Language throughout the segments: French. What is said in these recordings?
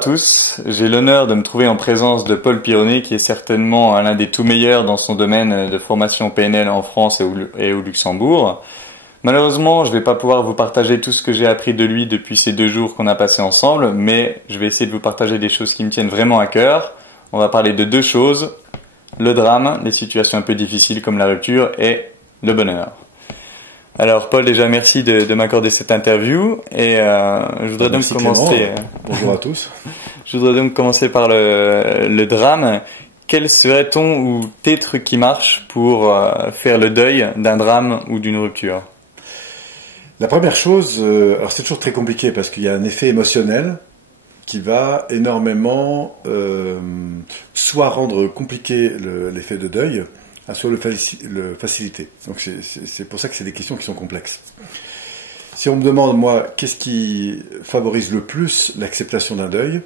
tous, j'ai l'honneur de me trouver en présence de Paul Pironnet qui est certainement l'un des tout meilleurs dans son domaine de formation PNL en France et au Luxembourg. Malheureusement, je vais pas pouvoir vous partager tout ce que j'ai appris de lui depuis ces 2 jours qu'on a passés ensemble, mais je vais essayer de vous partager des choses qui me tiennent vraiment à cœur. On va parler de 2 choses, le drame, les situations un peu difficiles comme la rupture et le bonheur. Alors Paul, déjà merci de m'accorder cette interview et je voudrais donc commencer. Bonjour à tous. Je voudrais donc commencer par le drame. Quels seraient ton ou tes trucs qui marchent pour faire le deuil d'un drame ou d'une rupture? La première chose, alors c'est toujours très compliqué parce qu'il y a un effet émotionnel qui va énormément soit rendre compliqué l'effet de deuil, soit le faciliter. Donc c'est pour ça que c'est des questions qui sont complexes. Si on me demande, moi, qu'est-ce qui favorise le plus l'acceptation d'un deuil,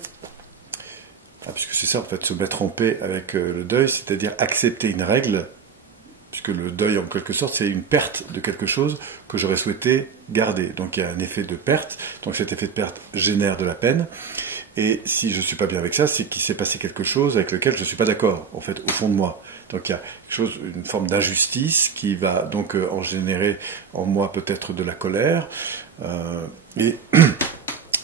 puisque c'est ça, en fait, se mettre en paix avec le deuil, c'est-à-dire accepter une règle, puisque le deuil, en quelque sorte, c'est une perte de quelque chose que j'aurais souhaité garder. Donc il y a un effet de perte, donc cet effet de perte génère de la peine. Et si je ne suis pas bien avec ça, c'est qu'il s'est passé quelque chose avec lequel je ne suis pas d'accord, en fait, au fond de moi. Donc il y a une forme d'injustice qui va donc en générer en moi peut-être de la colère. Et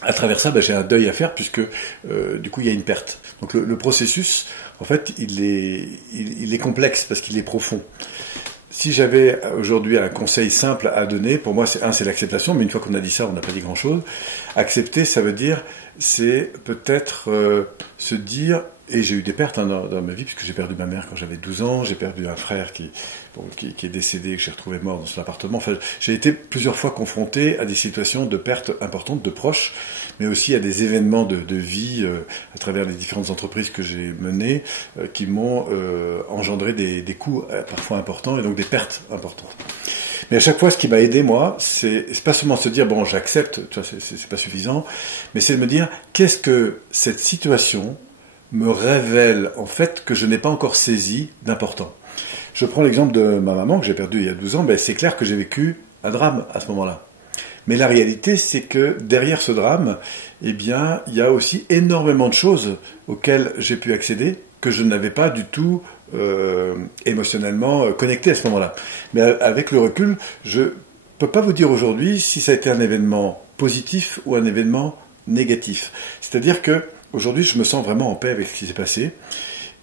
à travers ça, j'ai un deuil à faire puisque du coup il y a une perte. Donc le processus, en fait, il est complexe parce qu'il est profond. Si j'avais aujourd'hui un conseil simple à donner, pour moi, c'est l'acceptation, mais une fois qu'on a dit ça, on n'a pas dit grand-chose. Accepter, ça veut dire, c'est peut-être se dire, et j'ai eu des pertes dans ma vie, puisque j'ai perdu ma mère quand j'avais 12 ans, j'ai perdu un frère qui est décédé, que j'ai retrouvé mort dans son appartement. Enfin, j'ai été plusieurs fois confronté à des situations de pertes importantes de proches, mais aussi à des événements de vie à travers les différentes entreprises que j'ai menées, qui m'ont engendré des coûts parfois importants et donc des pertes importantes. Mais à chaque fois, ce qui m'a aidé, moi, c'est pas seulement se dire, bon, j'accepte, c'est pas suffisant, mais c'est de me dire, qu'est-ce que cette situation me révèle, en fait, que je n'ai pas encore saisi d'important. Je prends l'exemple de ma maman, que j'ai perdue il y a 12 ans, c'est clair que j'ai vécu un drame à ce moment-là. Mais la réalité, c'est que derrière ce drame, eh bien, il y a aussi énormément de choses auxquelles j'ai pu accéder, que je n'avais pas du tout émotionnellement connecté à ce moment-là. Mais avec le recul, je peux pas vous dire aujourd'hui si ça a été un événement positif ou un événement négatif. C'est-à-dire que aujourd'hui, je me sens vraiment en paix avec ce qui s'est passé.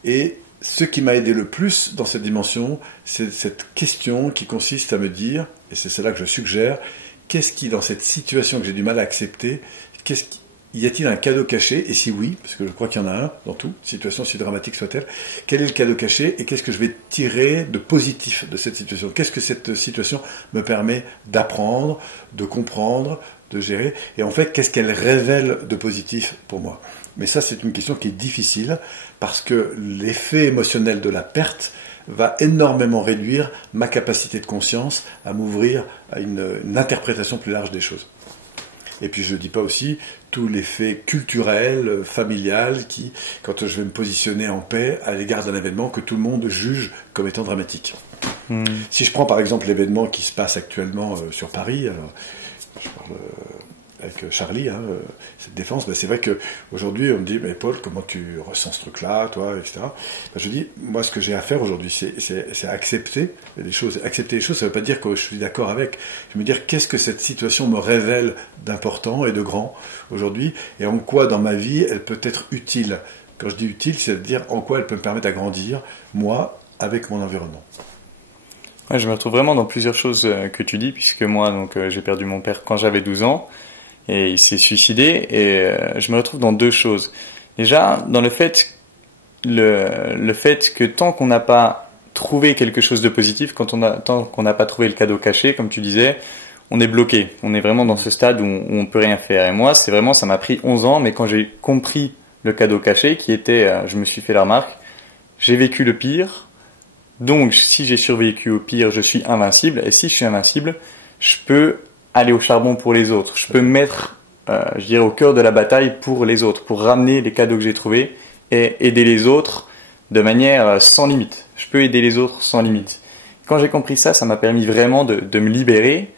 Et ce qui m'a aidé le plus dans cette dimension, c'est cette question qui consiste à me dire, et c'est cela que je suggère, qu'est-ce qui, dans cette situation que j'ai du mal à accepter, y a-t-il un cadeau caché? Et si oui, parce que je crois qu'il y en a un dans tout, situation si dramatique soit-elle, quel est le cadeau caché et qu'est-ce que je vais tirer de positif de cette situation? Qu'est-ce que cette situation me permet d'apprendre, de comprendre, de gérer? Et en fait, qu'est-ce qu'elle révèle de positif pour moi? Mais ça, c'est une question qui est difficile parce que l'effet émotionnel de la perte va énormément réduire ma capacité de conscience à m'ouvrir à une interprétation plus large des choses. Et puis je ne dis pas aussi tout l'effet culturel, familial, qui, quand je vais me positionner en paix à l'égard d'un événement que tout le monde juge comme étant dramatique. Si je prends par exemple l'événement qui se passe actuellement sur Paris, alors, je parle avec Charlie, cette défense, c'est vrai qu'aujourd'hui on me dit, mais Paul, comment tu ressens ce truc-là, toi, etc. Je dis, moi ce que j'ai à faire aujourd'hui, c'est accepter les choses. Accepter les choses, ça ne veut pas dire que je suis d'accord avec. Je veux me dire, qu'est-ce que cette situation me révèle d'important et de grand aujourd'hui, et en quoi dans ma vie elle peut être utile. Quand je dis utile, c'est-à-dire en quoi elle peut me permettre à grandir, moi, avec mon environnement. Ouais, je me retrouve vraiment dans plusieurs choses que tu dis, puisque moi, donc, j'ai perdu mon père quand j'avais 12 ans. Et il s'est suicidé, et je me retrouve dans 2 choses. Déjà, dans le fait que tant qu'on n'a pas trouvé quelque chose de positif, tant qu'on n'a pas trouvé le cadeau caché, comme tu disais, on est bloqué. On est vraiment dans ce stade où on peut rien faire. Et moi, ça m'a pris 11 ans, mais quand j'ai compris le cadeau caché, qui était, je me suis fait la remarque, j'ai vécu le pire, donc si j'ai survécu au pire, je suis invincible, et si je suis invincible, je peux aller au charbon pour les autres. Je peux me mettre, je dirais, au cœur de la bataille pour les autres, pour ramener les cadeaux que j'ai trouvés et aider les autres de manière sans limite. Je peux aider les autres sans limite. Quand j'ai compris ça, ça m'a permis vraiment de me libérer.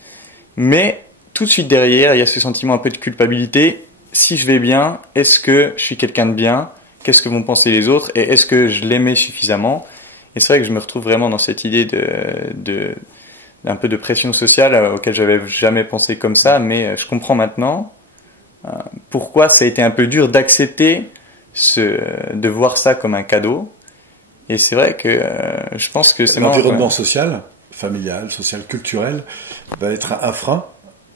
Mais tout de suite derrière, il y a ce sentiment un peu de culpabilité si je vais bien, est-ce que je suis quelqu'un de bien? Qu'est-ce que vont penser les autres? Et est-ce que je l'aimais suffisamment? Et c'est vrai que je me retrouve vraiment dans cette idée d'un peu de pression sociale auquel j'avais jamais pensé comme ça, mais je comprends maintenant pourquoi ça a été un peu dur d'accepter de voir ça comme un cadeau. Et c'est vrai que je pense que c'est l'environnement social, familial, social, culturel va être un frein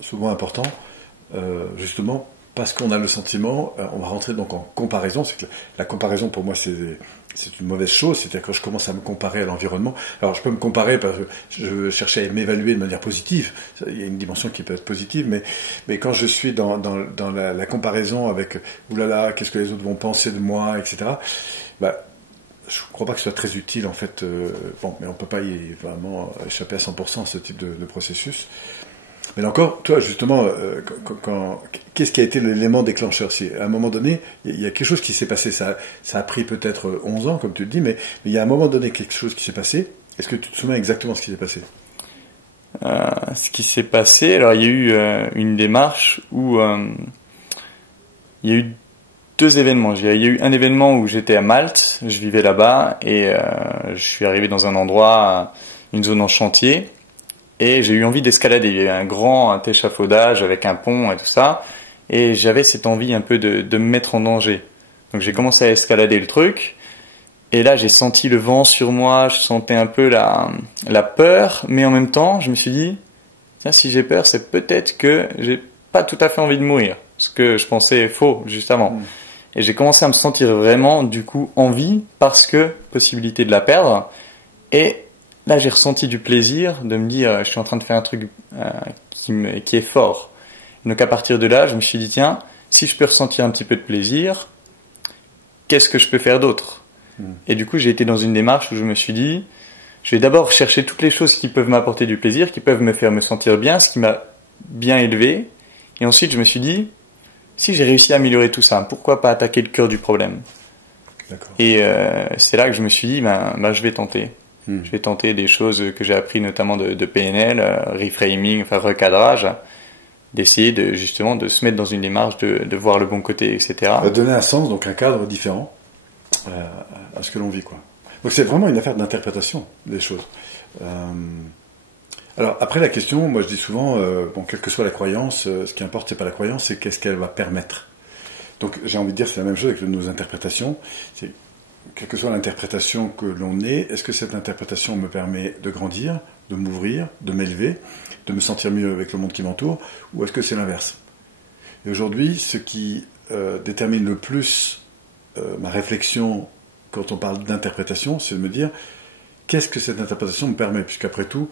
souvent important, justement parce qu'on a le sentiment, on va rentrer donc en comparaison. C'est que la comparaison pour moi c'est une mauvaise chose, c'est-à-dire quand je commence à me comparer à l'environnement. Alors je peux me comparer parce que je cherchais à m'évaluer de manière positive, il y a une dimension qui peut être positive, mais quand je suis dans la comparaison avec oulala, qu'est-ce que les autres vont penser de moi, etc., bah, je ne crois pas que ce soit très utile en fait. Bon, mais on ne peut pas y vraiment échapper à 100% à ce type de processus. Mais là encore, toi justement, qu'est-ce qui a été l'élément déclencheur? Si à un moment donné, il y a quelque chose qui s'est passé, ça a pris peut-être 11 ans, comme tu le dis, mais il y a un moment donné quelque chose qui s'est passé. Est-ce que tu te souviens exactement ce qui s'est passé? Ce qui s'est passé, alors il y a eu une démarche où il y a eu deux événements. Il y a eu un événement où j'étais à Malte, je vivais là-bas et je suis arrivé dans un endroit, une zone en chantier. Et j'ai eu envie d'escalader. Il y a eu un échafaudage avec un pont et tout ça. Et j'avais cette envie un peu de me mettre en danger. Donc j'ai commencé à escalader le truc. Et là, j'ai senti le vent sur moi. Je sentais un peu la peur. Mais en même temps, je me suis dit, tiens, si j'ai peur, c'est peut-être que j'ai pas tout à fait envie de mourir. Ce que je pensais faux, juste avant. Et j'ai commencé à me sentir vraiment, du coup, en vie parce que possibilité de la perdre. Et là, j'ai ressenti du plaisir de me dire, je suis en train de faire un truc qui est fort. Donc à partir de là, je me suis dit, tiens, si je peux ressentir un petit peu de plaisir, qu'est-ce que je peux faire d'autre? Et du coup, j'ai été dans une démarche où je me suis dit, je vais d'abord chercher toutes les choses qui peuvent m'apporter du plaisir, qui peuvent me faire me sentir bien, ce qui m'a bien élevé. Et ensuite, je me suis dit, si j'ai réussi à améliorer tout ça, pourquoi pas attaquer le cœur du problème? D'accord. Et c'est là que je me suis dit, je vais tenter. Je vais tenter des choses que j'ai appris notamment de PNL, reframing, enfin recadrage, d'essayer justement de se mettre dans une démarche de voir le bon côté, etc. Donner un sens, donc un cadre différent à ce que l'on vit, quoi. Donc c'est vraiment une affaire d'interprétation des choses. Alors après la question, moi je dis souvent, quelle que soit la croyance, ce qui importe c'est pas la croyance, c'est qu'est-ce qu'elle va permettre. Donc j'ai envie de dire c'est la même chose avec nos interprétations. C'est quelle que soit l'interprétation que l'on ait, est-ce que cette interprétation me permet de grandir, de m'ouvrir, de m'élever, de me sentir mieux avec le monde qui m'entoure, ou est-ce que c'est l'inverse? Et aujourd'hui, ce qui détermine le plus ma réflexion quand on parle d'interprétation, c'est de me dire qu'est-ce que cette interprétation me permet, puisqu'après tout,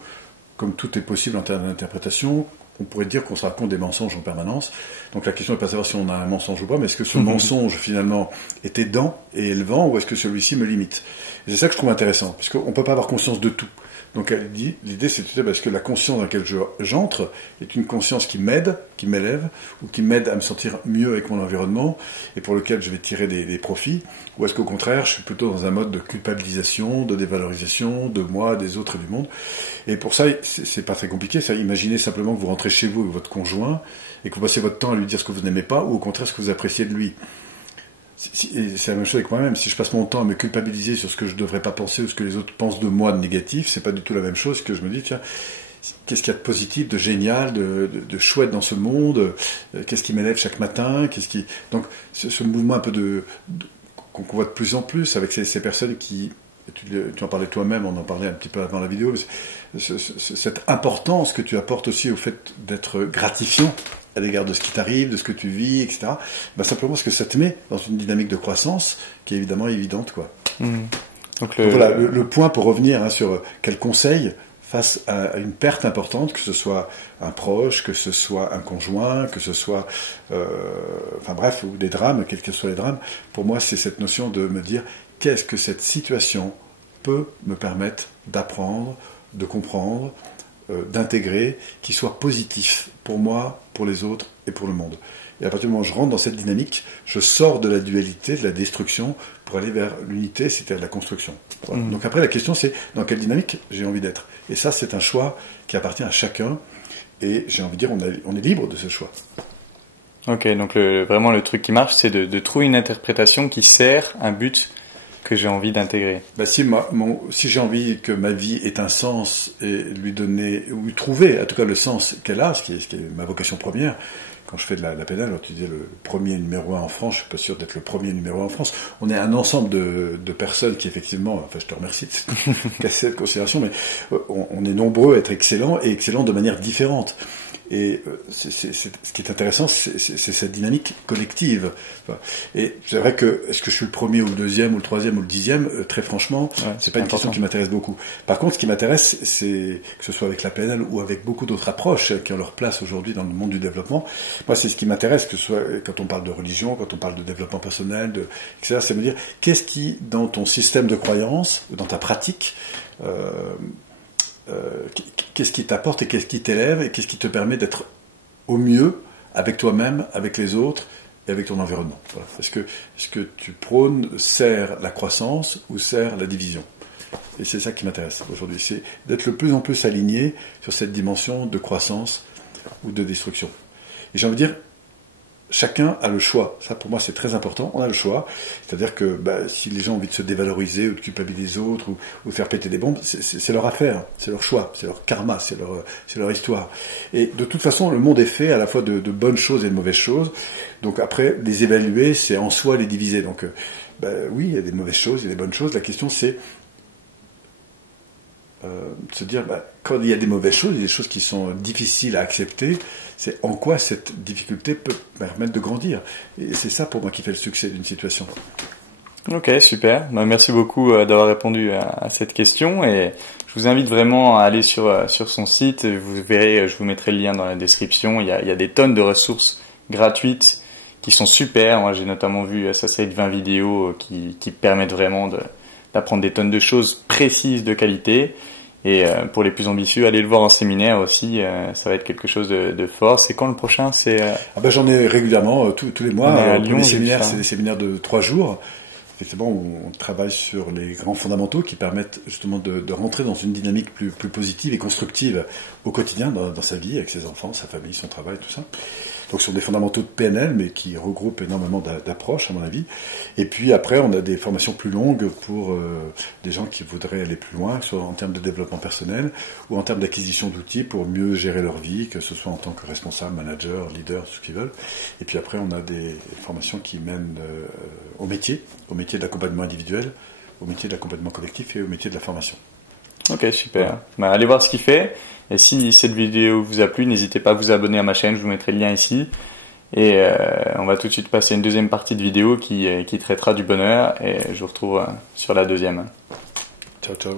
comme tout est possible en termes d'interprétation, on pourrait dire qu'on se raconte des mensonges en permanence. Donc la question n'est pas de savoir si on a un mensonge ou pas, mais est-ce que ce mensonge finalement est aidant et élevant, ou est-ce que celui-ci me limite? Et c'est ça que je trouve intéressant, puisqu'on ne peut pas avoir conscience de tout. Donc l'idée c'est de dire, est-ce que la conscience dans laquelle j'entre est une conscience qui m'aide, qui m'élève, ou qui m'aide à me sentir mieux avec mon environnement, et pour lequel je vais tirer des profits, ou est-ce qu'au contraire je suis plutôt dans un mode de culpabilisation, de dévalorisation, de moi, des autres et du monde. Et pour ça, c'est pas très compliqué, ça. Imaginez simplement que vous rentrez chez vous avec votre conjoint, et que vous passez votre temps à lui dire ce que vous n'aimez pas, ou au contraire ce que vous appréciez de lui. C'est la même chose avec moi-même. Si je passe mon temps à me culpabiliser sur ce que je ne devrais pas penser ou ce que les autres pensent de moi de négatif, c'est pas du tout la même chose que je me dis, tiens, qu'est-ce qu'il y a de positif, de génial, de chouette dans ce monde, qu'est-ce qui m'élève chaque matin, donc ce mouvement un peu qu'on voit de plus en plus avec ces personnes qui, tu en parlais toi-même, on en parlait un petit peu avant la vidéo, cette importance que tu apportes aussi au fait d'être gratifiant à l'égard de ce qui t'arrive, de ce que tu vis, etc. Simplement parce que ça te met dans une dynamique de croissance qui est évidemment évidente, quoi. Donc voilà, le point pour revenir sur quel conseil face à une perte importante, que ce soit un proche, que ce soit un conjoint, que ce soit, ou des drames, quels que soient les drames, pour moi c'est cette notion de me dire qu'est-ce que cette situation peut me permettre d'apprendre, de comprendre, d'intégrer, qui soit positif pour moi, pour les autres et pour le monde. Et à partir du moment où je rentre dans cette dynamique, je sors de la dualité, de la destruction, pour aller vers l'unité, c'est-à-dire la construction. Voilà. Donc après, la question c'est dans quelle dynamique j'ai envie d'être. Et ça, c'est un choix qui appartient à chacun, et j'ai envie de dire, on est libre de ce choix. Ok, donc vraiment le truc qui marche, c'est de trouver une interprétation qui sert un but que j'ai envie d'intégrer. Bah, si j'ai envie que ma vie ait un sens et lui donner, ou lui trouver, en tout cas le sens qu'elle a, ce qui est ma vocation première, quand je fais de la PNL, alors tu disais le premier numéro 1 en France, je suis pas sûr d'être le premier numéro 1 en France. On est un ensemble de personnes qui effectivement, enfin je te remercie de cette considération, mais on est nombreux à être excellents et excellents de manière différente. Et ce qui est intéressant, c'est cette dynamique collective. Et c'est vrai que est-ce que je suis le premier ou le deuxième ou le troisième ou le dixième, très franchement, c'est pas une question qui m'intéresse beaucoup. Par contre, ce qui m'intéresse, c'est que ce soit avec la PNL ou avec beaucoup d'autres approches qui ont leur place aujourd'hui dans le monde du développement. Moi, c'est ce qui m'intéresse, que ce soit quand on parle de religion, quand on parle de développement personnel, etc. C'est me dire qu'est-ce qui, dans ton système de croyance, dans ta pratique, qu'est-ce qui t'apporte et qu'est-ce qui t'élève et qu'est-ce qui te permet d'être au mieux avec toi-même, avec les autres et avec ton environnement. Voilà. Est-ce que tu prônes sert la croissance ou sert la division? Et c'est ça qui m'intéresse aujourd'hui, c'est d'être le plus en plus aligné sur cette dimension de croissance ou de destruction. Et j'ai envie de dire, chacun a le choix. Ça, pour moi, c'est très important. On a le choix. C'est-à-dire que si les gens ont envie de se dévaloriser ou de culpabiliser les autres ou de faire péter des bombes, c'est leur affaire, c'est leur choix, c'est leur karma, c'est leur histoire. Et de toute façon, le monde est fait à la fois de bonnes choses et de mauvaises choses. Donc après, les évaluer, c'est en soi les diviser. Donc oui, il y a des mauvaises choses, il y a des bonnes choses. La question, c'est se dire, quand il y a des mauvaises choses, il y a des choses qui sont difficiles à accepter, c'est en quoi cette difficulté peut permettre de grandir. Et c'est ça pour moi qui fait le succès d'une situation. Ok, super. Merci beaucoup d'avoir répondu à cette question et je vous invite vraiment à aller sur son site. Vous verrez, je vous mettrai le lien dans la description. Il y a des tonnes de ressources gratuites qui sont super. Moi, j'ai notamment vu ça série de 20 vidéos qui permettent vraiment d'apprendre des tonnes de choses précises de qualité. Et pour les plus ambitieux, allez le voir en séminaire aussi, ça va être quelque chose de fort. C'est quand le prochain? J'en ai régulièrement, tous les mois. À Lyon, les séminaires, c'est des séminaires de 3 jours. Effectivement, on travaille sur les grands fondamentaux qui permettent justement de rentrer dans une dynamique plus positive et constructive au quotidien, dans sa vie, avec ses enfants, sa famille, son travail, tout ça. Donc sur des fondamentaux de PNL, mais qui regroupent énormément d'approches, à mon avis. Et puis après, on a des formations plus longues pour des gens qui voudraient aller plus loin, soit en termes de développement personnel ou en termes d'acquisition d'outils pour mieux gérer leur vie, que ce soit en tant que responsable, manager, leader, tout ce qu'ils veulent. Et puis après, on a des formations qui mènent au métier de l'accompagnement individuel, au métier de l'accompagnement collectif et au métier de la formation. Ok, super. Allez voir ce qu'il fait. Et si cette vidéo vous a plu, n'hésitez pas à vous abonner à ma chaîne, je vous mettrai le lien ici. Et on va tout de suite passer à une deuxième partie de vidéo qui traitera du bonheur. Et je vous retrouve sur la deuxième. Ciao, ciao.